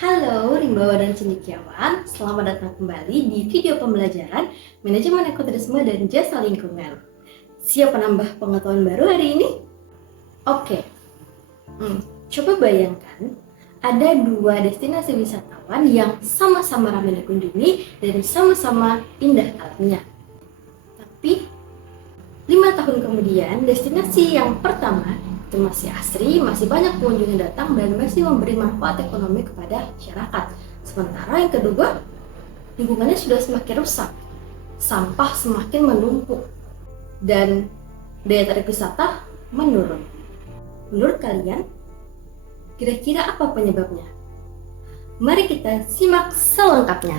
Halo Rimbawa dan Cendekiawan, selamat datang kembali di video pembelajaran Manajemen Ekoturisme dan Jasa Lingkungan. Siap menambah pengetahuan baru hari ini? Oke, coba bayangkan ada dua destinasi wisatawan yang sama-sama ramai dikunjungi dan sama-sama indah alamnya. Tapi 5 tahun kemudian, destinasi yang pertama itu masih asri, masih banyak pengunjung yang datang dan masih memberi manfaat ekonomi kepada masyarakat. Sementara yang kedua, lingkungannya sudah semakin rusak, sampah semakin menumpuk, dan daya tarik wisata menurun. Menurut kalian, kira-kira apa penyebabnya? Mari kita simak selengkapnya.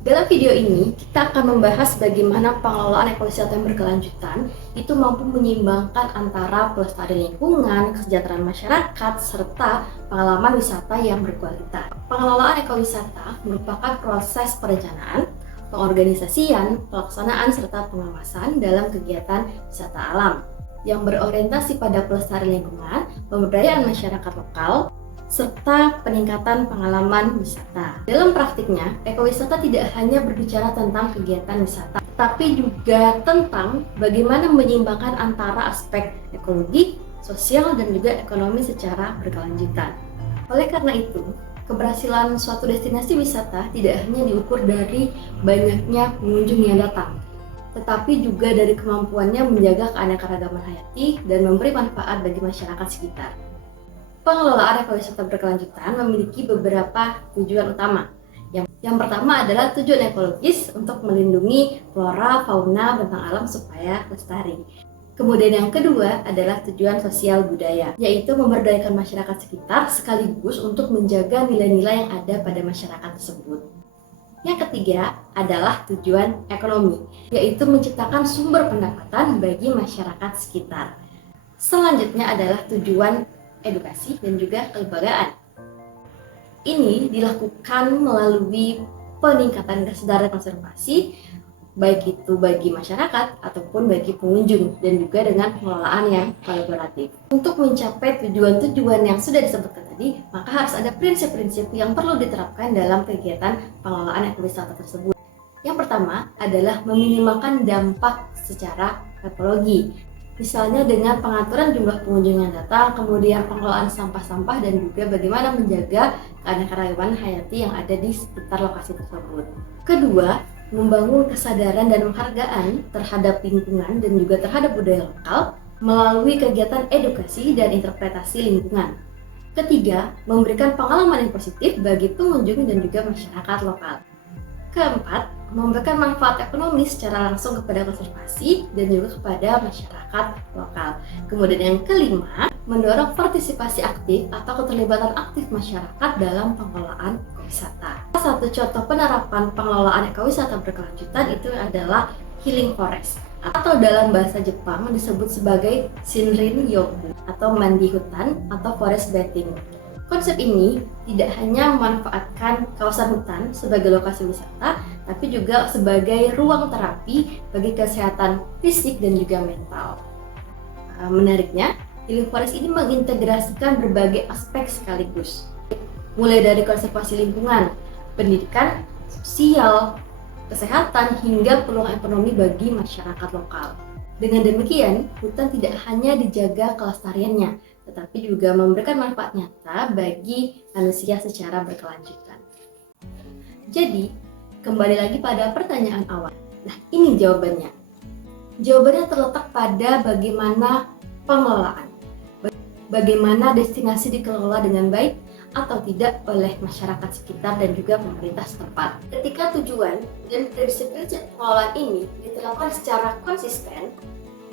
Dalam video ini, kita akan membahas bagaimana pengelolaan ekowisata yang berkelanjutan itu mampu menyeimbangkan antara pelestarian lingkungan, kesejahteraan masyarakat, serta pengalaman wisata yang berkualitas. Pengelolaan ekowisata merupakan proses perencanaan, pengorganisasian, pelaksanaan, serta pengawasan dalam kegiatan wisata alam yang berorientasi pada pelestarian lingkungan, pemberdayaan masyarakat lokal, serta peningkatan pengalaman wisata. Dalam praktiknya, ekowisata tidak hanya berbicara tentang kegiatan wisata, tapi juga tentang bagaimana menyeimbangkan antara aspek ekologi, sosial, dan juga ekonomi secara berkelanjutan. Oleh karena itu, keberhasilan suatu destinasi wisata tidak hanya diukur dari banyaknya pengunjung yang datang, tetapi juga dari kemampuannya menjaga keanekaragaman hayati dan memberi manfaat bagi masyarakat sekitar. Pengelolaan ekowisata berkelanjutan memiliki beberapa tujuan utama. Yang pertama adalah tujuan ekologis untuk melindungi flora, fauna, bentang alam supaya lestari. Kemudian yang kedua adalah tujuan sosial budaya, yaitu memberdayakan masyarakat sekitar sekaligus untuk menjaga nilai-nilai yang ada pada masyarakat tersebut. Yang ketiga adalah tujuan ekonomi, yaitu menciptakan sumber pendapatan bagi masyarakat sekitar. Selanjutnya adalah tujuan edukasi dan juga kelembagaan. Ini dilakukan melalui peningkatan kesadaran konservasi, baik itu bagi masyarakat ataupun bagi pengunjung, dan juga dengan pengelolaan yang kolaboratif. Untuk mencapai tujuan-tujuan yang sudah disebutkan tadi, maka harus ada prinsip-prinsip yang perlu diterapkan dalam kegiatan pengelolaan ekowisata tersebut. Yang pertama adalah meminimalkan dampak secara ekologi. Misalnya dengan pengaturan jumlah pengunjung yang datang, kemudian pengelolaan sampah-sampah, dan juga bagaimana menjaga keanekaragaman hayati yang ada di sekitar lokasi tersebut. Kedua, membangun kesadaran dan penghargaan terhadap lingkungan dan juga terhadap budaya lokal melalui kegiatan edukasi dan interpretasi lingkungan. Ketiga, memberikan pengalaman yang positif bagi pengunjung dan juga masyarakat lokal. Keempat, memberikan manfaat ekonomi secara langsung kepada konservasi dan juga kepada masyarakat lokal. Kemudian yang kelima, mendorong partisipasi aktif atau keterlibatan aktif masyarakat dalam pengelolaan ekowisata. Salah satu contoh penerapan pengelolaan ekowisata berkelanjutan itu adalah healing forest, atau dalam bahasa Jepang disebut sebagai Shinrin Yoku atau mandi hutan atau forest bathing. Konsep ini tidak hanya memanfaatkan kawasan hutan sebagai lokasi wisata, tapi juga sebagai ruang terapi bagi kesehatan fisik dan juga mental. Menariknya, healing forest ini mengintegrasikan berbagai aspek sekaligus, mulai dari konservasi lingkungan, pendidikan, sosial, kesehatan, hingga peluang ekonomi bagi masyarakat lokal. Dengan demikian, hutan tidak hanya dijaga kelestariannya, tetapi juga memberikan manfaat nyata bagi manusia secara berkelanjutan. Jadi, kembali lagi pada pertanyaan awal. Nah, ini jawabannya. Jawabannya terletak pada bagaimana pengelolaan. Bagaimana destinasi dikelola dengan baik atau tidak oleh masyarakat sekitar dan juga pemerintah setempat. Ketika tujuan dan prinsip-prinsip pengelolaan ini diterapkan secara konsisten,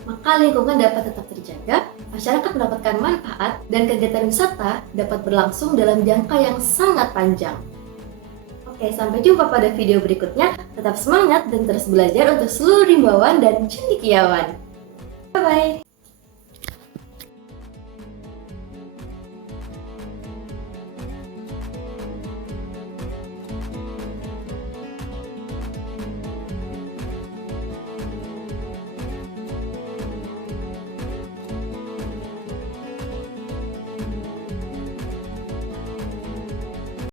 maka lingkungan dapat tetap terjaga, masyarakat mendapatkan manfaat, dan kegiatan wisata dapat berlangsung dalam jangka yang sangat panjang. Oke, sampai jumpa pada video berikutnya. Tetap semangat dan terus belajar untuk seluruh rimbawan dan cendekiawan. Bye-bye!